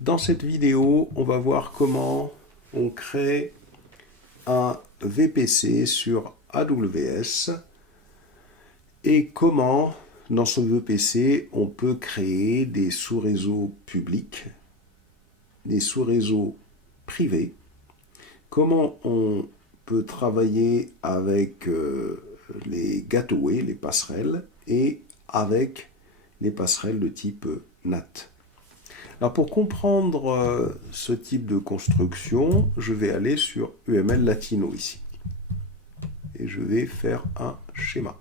Dans cette vidéo, on va voir comment on crée un VPC sur AWS et comment, dans ce VPC, on peut créer des sous-réseaux publics, des sous-réseaux privés, comment on peut travailler avec les gateways, les passerelles, et avec les passerelles de type NAT. Alors pour comprendre ce type de construction, je vais aller sur UML Latino ici. Et je vais faire un schéma.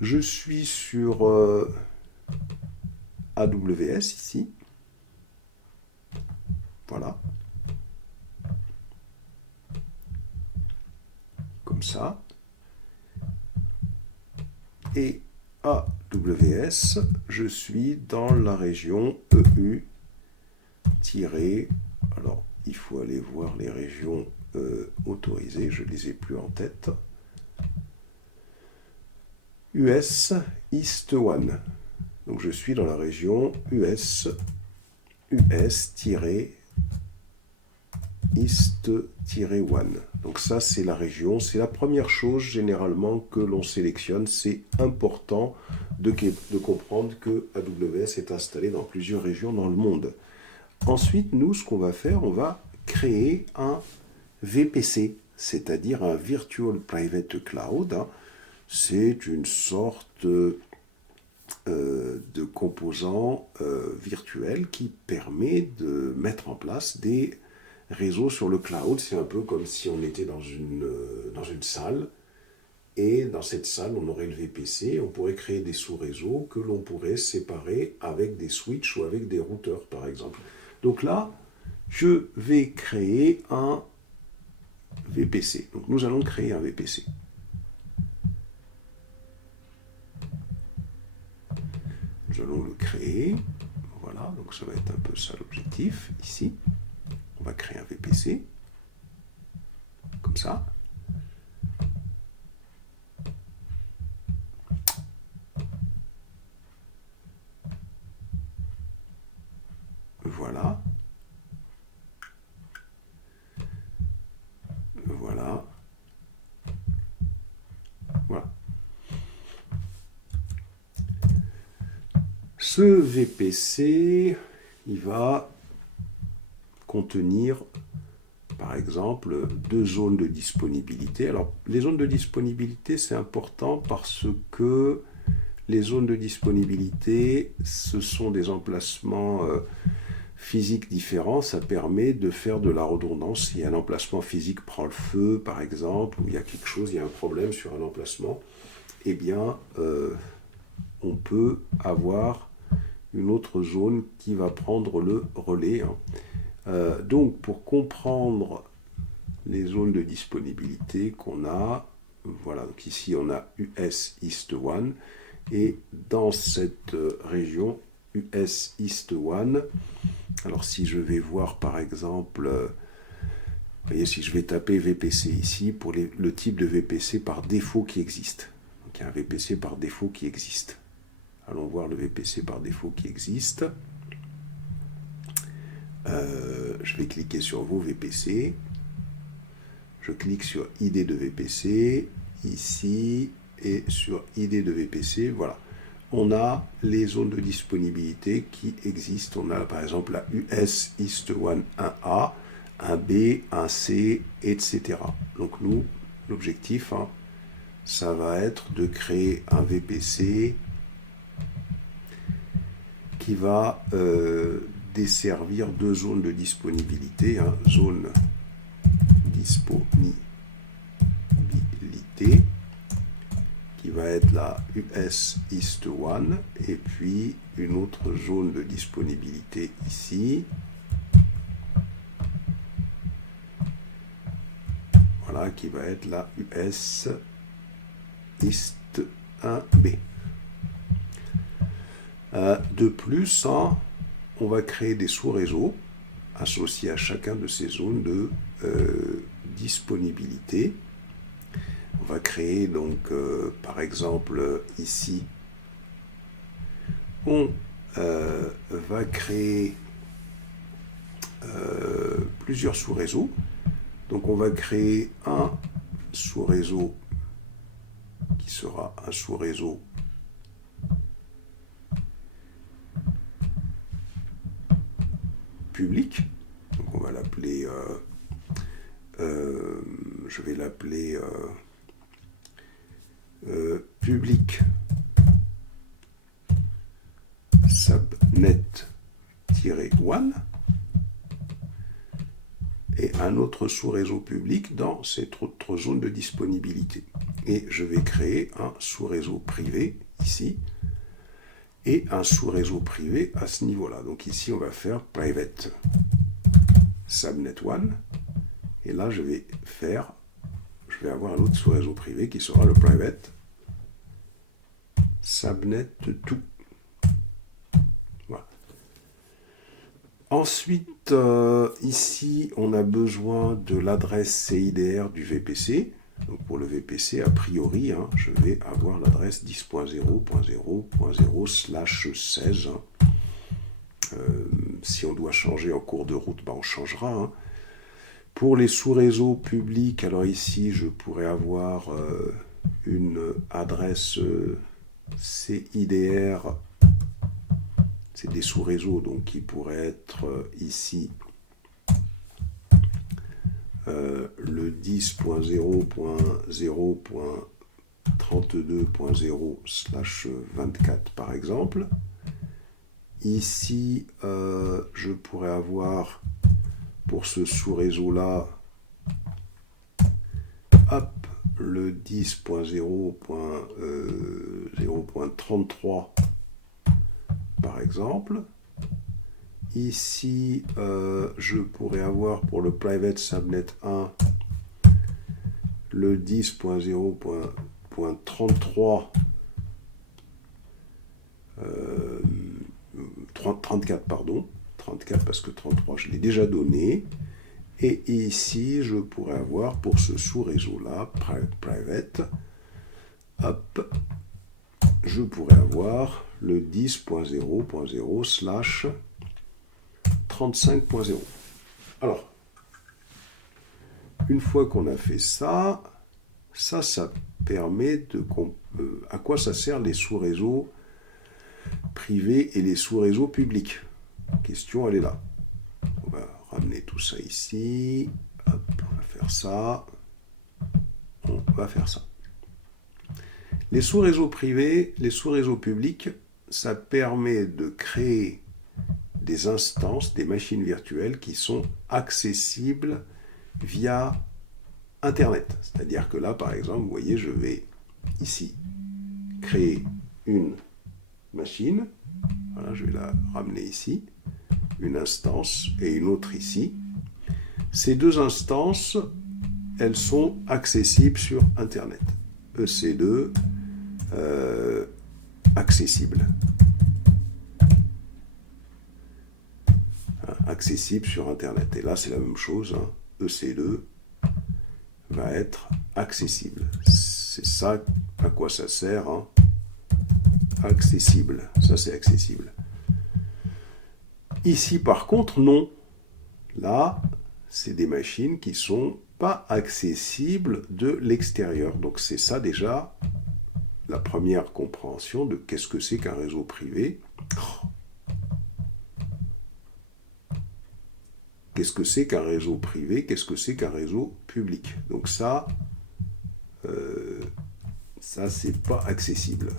Je suis sur AWS ici. Voilà. Comme ça. Et AWS, je suis dans la région EU- alors il faut aller voir les régions autorisées, je ne les ai plus en tête. US East 1. Donc je suis dans la région US-East-1. Donc ça c'est la région, c'est la première chose généralement que l'on sélectionne. C'est important de comprendre que AWS est installé dans plusieurs régions dans le monde. Ensuite, nous, ce qu'on va faire, on va créer un VPC, c'est-à-dire un Virtual Private Cloud. C'est une sorte de composant virtuel qui permet de mettre en place des réseaux sur le cloud. C'est un peu comme si on était dans une salle, et dans cette salle, on aurait le VPC, on pourrait créer des sous-réseaux que l'on pourrait séparer avec des switches ou avec des routeurs, par exemple. Donc là, je vais créer un VPC. Donc nous allons créer un VPC. Nous allons le créer. Voilà, donc ça va être un peu ça l'objectif. Ici, on va créer un VPC. Comme ça. Voilà. Voilà. Voilà. Ce VPC, il va contenir, par exemple, deux zones de disponibilité. Alors, les zones de disponibilité, c'est important parce que les zones de disponibilité, ce sont des emplacements physiques différents. Ça permet de faire de la redondance. Si un emplacement physique prend le feu, par exemple, ou il y a quelque chose, il y a un problème sur un emplacement, eh bien, on peut avoir une autre zone qui va prendre le relais. Donc, pour comprendre les zones de disponibilité qu'on a, voilà, donc ici on a US East 1, et dans cette région US East 1, alors si je vais voir par exemple, vous voyez, si je vais taper VPC ici, pour le type de VPC par défaut qui existe. Donc il y a un VPC par défaut qui existe. Allons voir le VPC par défaut qui existe. Je vais cliquer sur vos VPC. Je clique sur ID de VPC, ici, et sur ID de VPC, voilà. On a les zones de disponibilité qui existent. On a par exemple la US East 1 1A, 1B, 1C, etc. Donc nous, l'objectif, ça va être de créer un VPC qui va desservir deux zones de disponibilité. Zone disponibilité qui va être la US East 1 et puis une autre zone de disponibilité ici. Voilà, qui va être la US East 1B. De plus, on va créer des sous-réseaux associés à chacun de ces zones de disponibilité. On va créer donc, par exemple, ici, on va créer plusieurs sous-réseaux. Donc on va créer un sous-réseau qui sera un sous-réseau public. Donc on va l'appeler, je vais l'appeler public subnet-1 et un autre sous-réseau public dans cette autre zone de disponibilité. Et je vais créer un sous-réseau privé ici et un sous-réseau privé à ce niveau-là. Donc ici, on va faire private subnet1 et là, je vais avoir un autre sous-réseau privé qui sera le private subnet2. Voilà. Ensuite, ici, on a besoin de l'adresse CIDR du VPC. Donc pour le VPC, a priori, je vais avoir l'adresse 10.0.0.0/16. Si on doit changer en cours de route, on changera. Pour les sous-réseaux publics, alors ici, je pourrais avoir une adresse CIDR. C'est des sous-réseaux, donc qui pourraient être ici le 10.0.0.32.0/24 par exemple. Ici, je pourrais avoir pour ce sous-réseau-là le 10.0.0.33 par exemple. Ici, je pourrais avoir pour le private subnet 1 le 10.0.33 34 pardon, 34 parce que 33 je l'ai déjà donné. Et ici, je pourrais avoir pour ce sous-réseau-là, private, je pourrais avoir le 10.0.0/35.0. Alors, une fois qu'on a fait ça permet de... à quoi ça sert les sous-réseaux privés et les sous-réseaux publics? La question, elle est là. On va ramener tout ça ici. Hop, on va faire ça. On va faire ça. Les sous-réseaux privés, les sous-réseaux publics, ça permet de créer des instances, des machines virtuelles qui sont accessibles via Internet. C'est-à-dire que là, par exemple, vous voyez, je vais ici créer une machine. Voilà, je vais la ramener ici. Une instance et une autre ici. Ces deux instances, elles sont accessibles sur Internet. EC2, accessible. Accessible sur Internet. Et là, c'est la même chose. EC2 va être accessible. C'est ça à quoi ça sert. Accessible. Ça, c'est accessible. Ici, par contre, non. Là, c'est des machines qui ne sont pas accessibles de l'extérieur. Donc, c'est ça déjà la première compréhension de qu'est-ce que c'est qu'un réseau privé. Qu'est-ce que c'est qu'un réseau privé? Qu'est-ce que c'est qu'un réseau public? Donc ça, c'est pas accessible.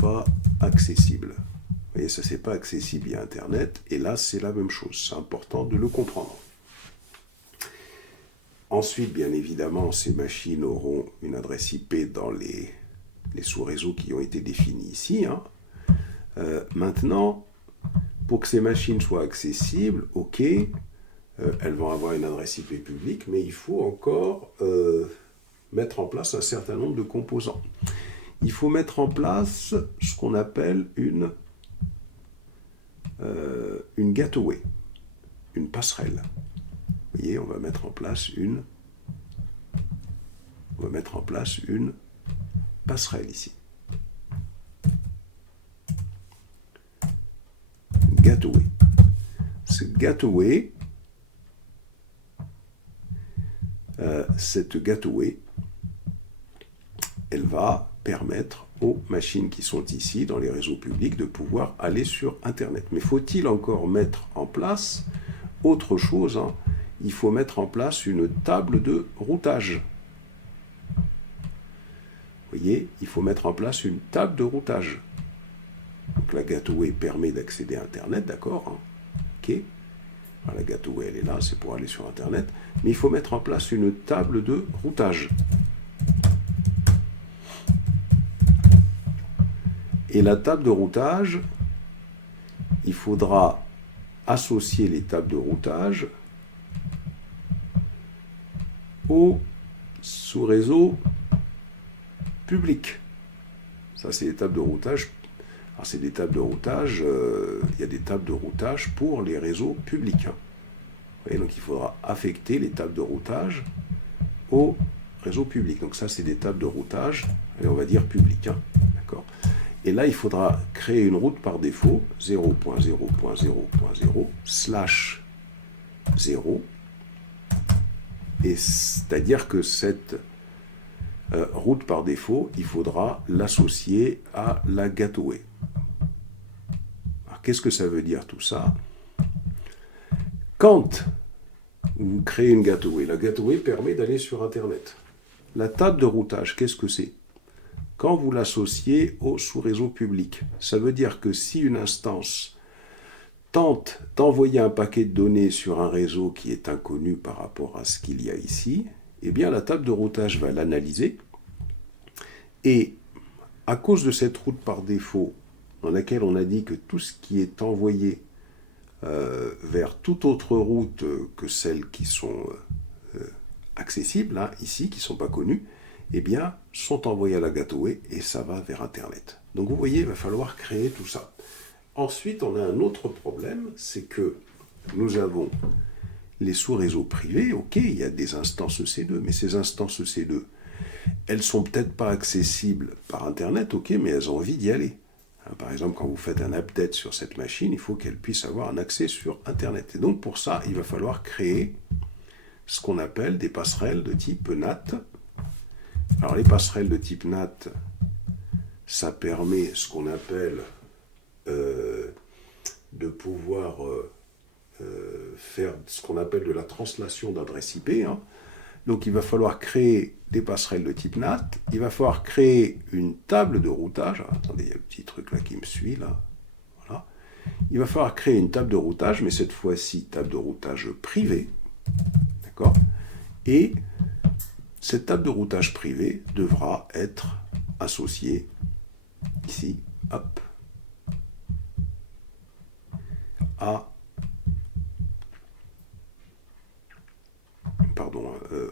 Pas accessible. Vous voyez, ça, c'est pas accessible via Internet. Et là, c'est la même chose. C'est important de le comprendre. Ensuite, bien évidemment, ces machines auront une adresse IP dans les sous-réseaux qui ont été définis ici. Maintenant, pour que ces machines soient accessibles, ok, elles vont avoir une adresse IP publique, mais il faut encore mettre en place un certain nombre de composants. Il faut mettre en place ce qu'on appelle une gateway, une passerelle. Vous voyez, on va mettre en place une passerelle ici. gateway. Ce gateway, cette gateway, elle va permettre aux machines qui sont ici, dans les réseaux publics, de pouvoir aller sur Internet. Mais faut-il encore mettre en place autre chose, hein? Il faut mettre en place une table de routage. Vous voyez, il faut mettre en place une table de routage. Donc la gateway permet d'accéder à Internet, d'accord, hein? Ok. Alors, la gateway, elle est là, c'est pour aller sur Internet. Mais il faut mettre en place une table de routage. Et la table de routage, il faudra associer les tables de routage au sous-réseau public. Ça, c'est les tables de routage. Alors, c'est des tables de routage, il y a des tables de routage pour les réseaux publics. Hein. Vous voyez, donc il faudra affecter les tables de routage au réseau public. Donc ça, c'est des tables de routage, allez, on va dire public. Hein. D'accord. Et là, il faudra créer une route par défaut, 0.0.0.0/0. Et c'est-à-dire que cette route par défaut, il faudra l'associer à la gateway. Alors, qu'est-ce que ça veut dire tout ça? Quand vous créez une gateway, la gateway permet d'aller sur Internet. La table de routage, qu'est-ce que c'est? Quand vous l'associez au sous-réseau public, ça veut dire que si une instance tente d'envoyer un paquet de données sur un réseau qui est inconnu par rapport à ce qu'il y a ici, eh bien la table de routage va l'analyser et à cause de cette route par défaut dans laquelle on a dit que tout ce qui est envoyé vers toute autre route que celles qui sont accessibles, hein, ici, qui ne sont pas connues, eh bien, sont envoyés à la gateway et ça va vers Internet. Donc vous voyez, il va falloir créer tout ça. Ensuite, on a un autre problème, c'est que nous avons les sous-réseaux privés, ok, il y a des instances EC2, mais ces instances EC2, elles ne sont peut-être pas accessibles par Internet, ok, mais elles ont envie d'y aller. Par exemple, quand vous faites un update sur cette machine, il faut qu'elle puisse avoir un accès sur Internet. Et donc pour ça, il va falloir créer ce qu'on appelle des passerelles de type NAT. Alors les passerelles de type NAT, ça permet ce qu'on appelle de pouvoir faire ce qu'on appelle de la translation d'adresse IP. Hein. Donc il va falloir créer des passerelles de type NAT, il va falloir créer une table de routage. Alors, attendez, il y a un petit truc là qui me suit là. Voilà. Il va falloir créer une table de routage, mais cette fois-ci table de routage privée. D'accord ? Et cette table de routage privée devra être associée ici, hop,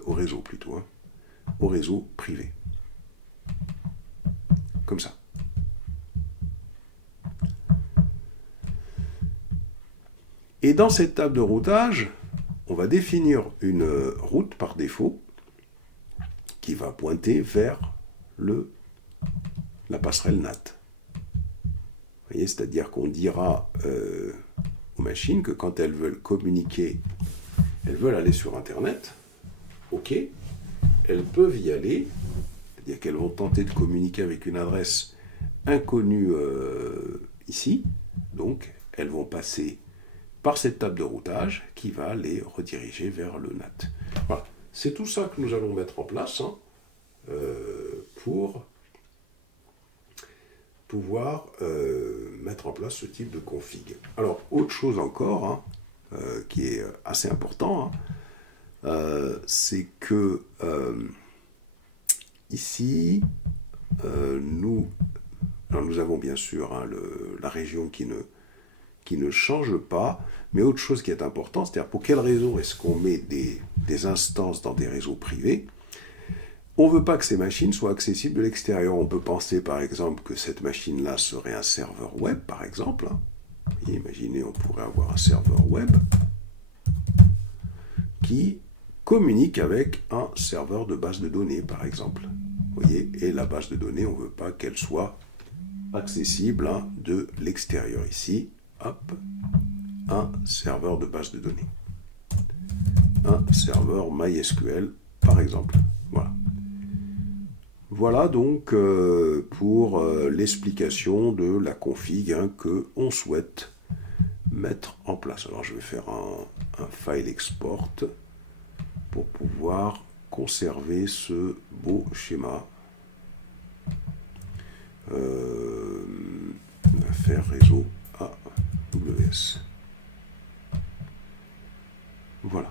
au réseau plutôt, hein, au réseau privé. Comme ça. Et dans cette table de routage, on va définir une route par défaut qui va pointer vers la passerelle NAT. Vous voyez, c'est-à-dire qu'on dira aux machines que quand elles veulent communiquer, elles veulent aller sur Internet, ok, elles peuvent y aller, c'est-à-dire qu'elles vont tenter de communiquer avec une adresse inconnue ici, donc elles vont passer par cette table de routage qui va les rediriger vers le NAT. Voilà. C'est tout ça que nous allons mettre en place hein, pour pouvoir mettre en place ce type de config. Alors, autre chose encore hein, qui est assez important, hein, c'est que ici, nous avons bien sûr hein, la région qui ne change pas, mais autre chose qui est important, c'est-à-dire pour quel réseau est-ce qu'on met des instances dans des réseaux privés? On ne veut pas que ces machines soient accessibles de l'extérieur. On peut penser par exemple que cette machine-là serait un serveur web, par exemple. Et imaginez, on pourrait avoir un serveur web qui communique avec un serveur de base de données, par exemple. Vous voyez, et la base de données, on ne veut pas qu'elle soit accessible hein, de l'extérieur ici. hop, un serveur de base de données. Un serveur MySQL, par exemple. Voilà. Voilà donc pour l'explication de la config que on souhaite mettre en place. Alors je vais faire un file export pour pouvoir conserver ce beau schéma. On va faire réseau AWS. Voilà.